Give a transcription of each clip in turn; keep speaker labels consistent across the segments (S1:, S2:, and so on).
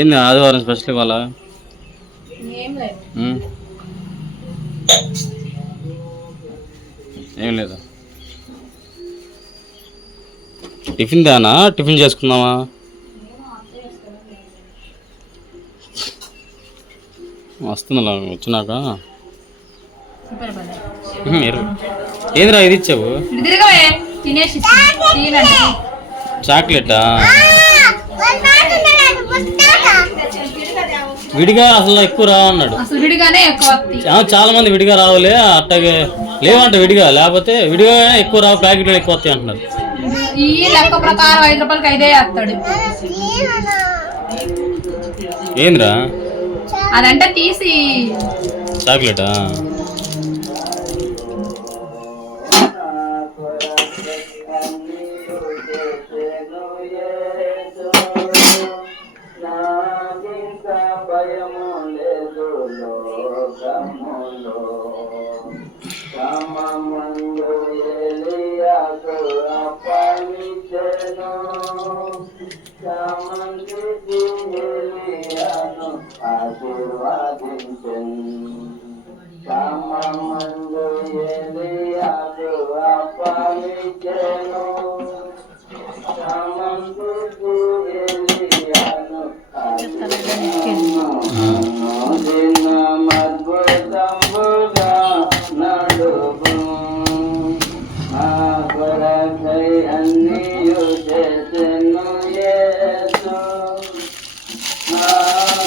S1: ఏంది ఆదివారం స్పెషల్ ఇవాళ?
S2: ఏం లేదు.
S1: టిఫిన్ దానా టిఫిన్ చేసుకుందామా? వస్తుంది వచ్చినాక. ఏందిరా ఇది ఇచ్చావు? చాక్లెటా? విడిగా అసలు ఎక్కువ రా అన్నాడు.
S2: అసలు విడిగానే ఎక్కువ వస్తాయి.
S1: ఆ, చాలా మంది విడిగా రావులే అట్టగే లేవంట విడిగా లేకపోతే విడిగా ఎక్కువ రావు ప్యాకెట్లు ఎక్కువ వస్తాయి అంటున్నారు.
S2: ఈ లెక్క ప్రకారం ఐదు రూపాయలకి ఐదే వేస్తాడు.
S1: ఏందిరా?
S2: అదంటే తీసి
S1: చాక్లెటా?
S3: Allah.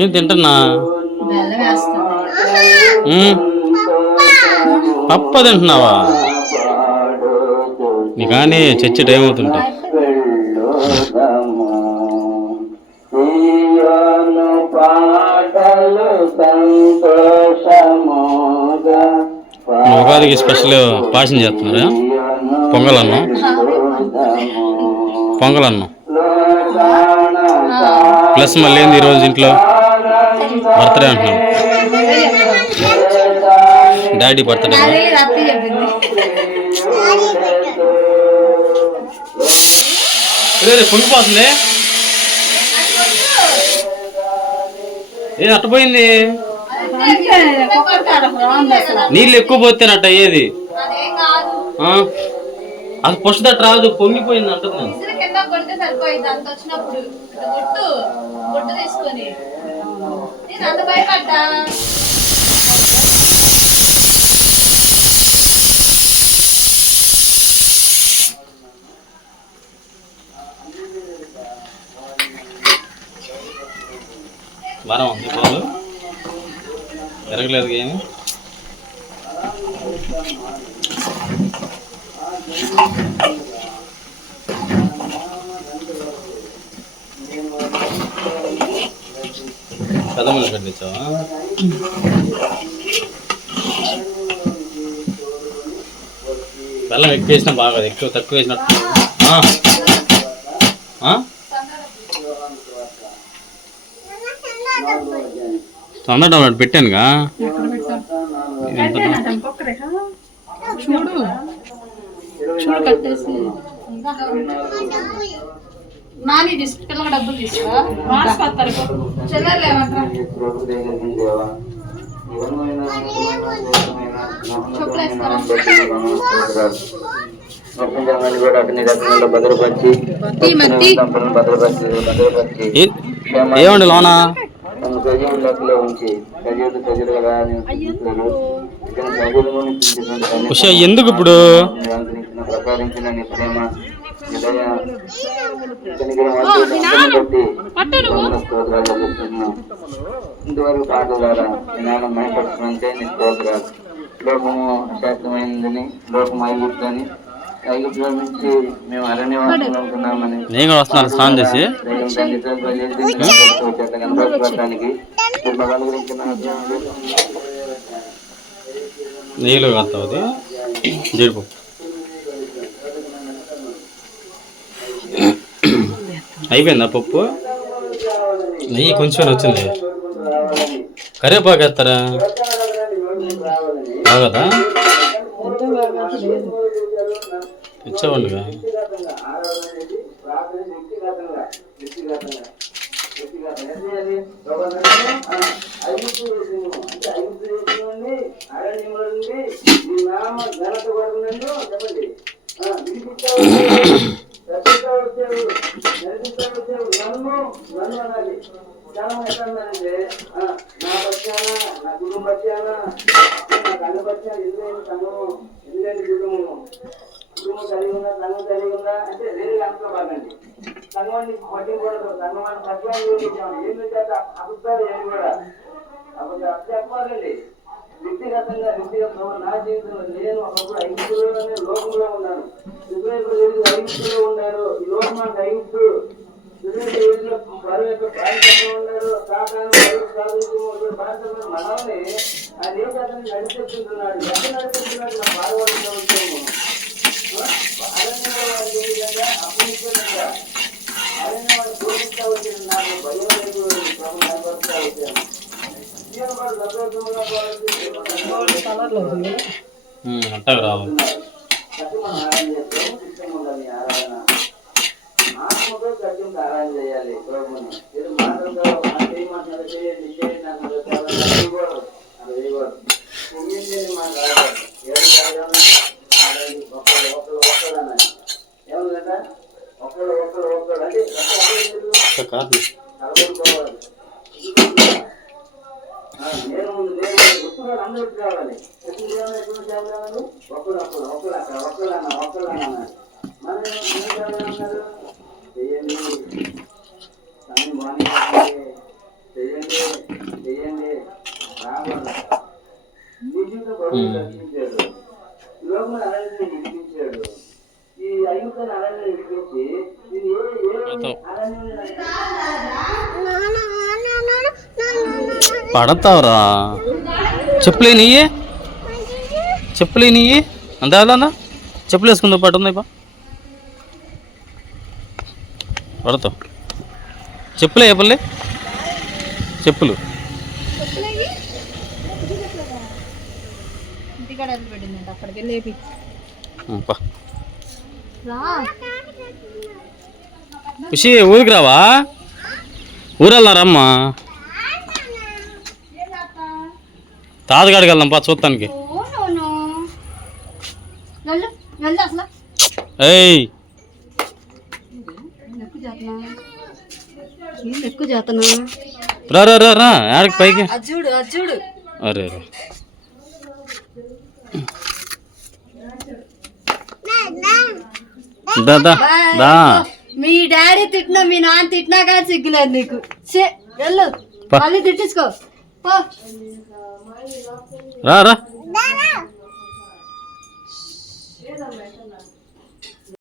S1: ఏం తింటున్నా? పప్ప తింటున్నావా? నీ కానీ చచ్చి టైం అవుతుంటే. ఉగాదికి స్పెషల్ పాషన్ చేస్తున్నారా? పొంగల్ అన్నం పొంగల్ అన్నం ప్లస్ మళ్ళీ ఏంది ఈరోజు ఇంట్లో? బర్త్డే అంటున్నాను డాడీ బర్త్డే పొంగిపోతుంది ఏ అట్టపోయింది నీళ్ళు ఎక్కువ పోతేనట్ట అయ్యేది
S2: అదేం?
S1: అది పొష్దట్ రాదు పొంగిపోయింది అంటున్నాను
S2: ఇసురు కింద కొడితే సరిపోయింది. అంత వచ్చినప్పుడు ఇట్లా గుట్టు గుట్టు తీసుకొని. నేను అంత భయపడ్డా?
S1: వరం ఉంది ఏమి కదమ్మలు కట్టించావా బెల్లం ఎక్కువ వేసినా బాగా ఎక్కువ తక్కువ వేసినట్టు? తొందర డబ్బు పెట్టానుగా.
S2: చూడు. చూడు కట్టేసి. నాని తీసు పిల్లల డబ్బులు తీసుకో.
S3: అన్ని రకంగా భద్రపరిచి భద్రపరిచి
S1: ఏమండి లోనా? ఉషా ఎందుకు ఇప్పుడు?
S3: ప్రసాదించిన నీ ప్రేమ. ఇంతవరకు పాటల ద్వారా జ్ఞానం మైపడుతున్నంతే నీ స్తోత్రాలు లోకము అశాస్త్రమైందని లోకం ఐగుప్తని. ఐగుప్తుల నుంచి మేము అరణ్యవాసులు ఉంటున్నామని
S1: నేను కూడా వస్తున్నాను స్నానం చేసి.
S3: దైవం తండ్రి తోడు చేసి చేత కనపరచడానికి కృప గురించి
S1: నీళ్ళు కలుతుంది జీడిపప్పు. అయిపోయిందా పప్పు? నెయ్యి కొంచెం వచ్చింది. కరివేపాకు వేస్తారా బాగదా? ఇచ్చేవాళ్ళుగా
S3: నన్ను అనాలి చాలా నా పక్షాన నా కుటుంబ పక్షాన నా కళ్ళ పక్షాన ఎందుకంటే కుటుంబము కుటుంబం కలిగి ఉందా సంఘం కలిగి ఉందా అంటే వేరే అనుకోబాకండి సంఘాన్ని పట్టించకూడదు సంఘాన్ని పట్టించాలి ఏం అబద్ధాలు ఏమి కూడా అబద్ధాలు చెప్పాలండి వ్యక్తిగతంగా వ్యక్తిగతంగా నా జీవితంలో నేను ఒకప్పుడు ఐగుప్తులోనే లోకంలో ఉన్నాను ఇజ్రాయేలు ఐగుప్తులో ఉన్నారు ఈ లోకం నాకు ఐగుప్తుడు వారి యొక్క బాధ్యతలో ఉన్నారు సాతాను వారు సాధించు మనల్ని ఆ దేవుడు నడిపిస్తున్నాడు ఎంత నడిపిస్తున్నాడు నా బాధపడుతూ ఉంటాము అరణ్యంలో విధంగా అపనిశ్చయంగా నాకు భయం లేదు వచ్చాను
S1: రావాలి.
S3: మనం ఆరాధన చేస్తాం ఇష్టం ఉండాలి ఆరాధన. ఆత్మతో సత్యం ఆరాధన చేయాలి ప్రభుని ఇది మాటలతో చేయండి చేయండి నన్ను చేయాలి, నాకు పుణ్యం మాట రాదు ఏడు కార్యాలను ఒకళ్ళు ఒక్కడు ఒక్కడు ఒక్కడు ఏమన్నట ఒక్కడు ఒక్కడు అంటే కలగొట్టుకోవాలి నేను ముందు నేను గుర్తుగా అందరికి కావాలి ఎప్పుడు చేయాలి ఎప్పుడు చేయాలి ఒక్కడు అక్కడ ఒకళ్ళు అన్న. ఒకళ్ళు అన్న మన ఏం చేయాలన్నారు
S1: పడతావరా. చెప్పులే నీయే. చెప్పులే నీయే. అందాలన్నా చెప్పులు వేసుకుందా పట్టుందా బా పడతావు. చెప్పులే చెప్పులే. చెప్పులు ఖుషి ఊరికి రావా? ఊరెళ్ళారమ్మా తాతగాడికి వెళ్దాం పా చూస్తానికి ఏయ్
S2: ఎక్కువ చేస్తున్నా
S1: రా రా రా రా. ఆడికి పైకి?
S2: అజ్జుడు అజ్జుడు
S1: అరే రే. దా దా దా.
S2: మీ డాడీ తిట్టినా మీ నాన్న తిట్టినా కానీ సిగ్గులేదు నీకు. ఛే, వెళ్ళు. మళ్ళీ తిట్టించుకో. పో.
S1: రా రా.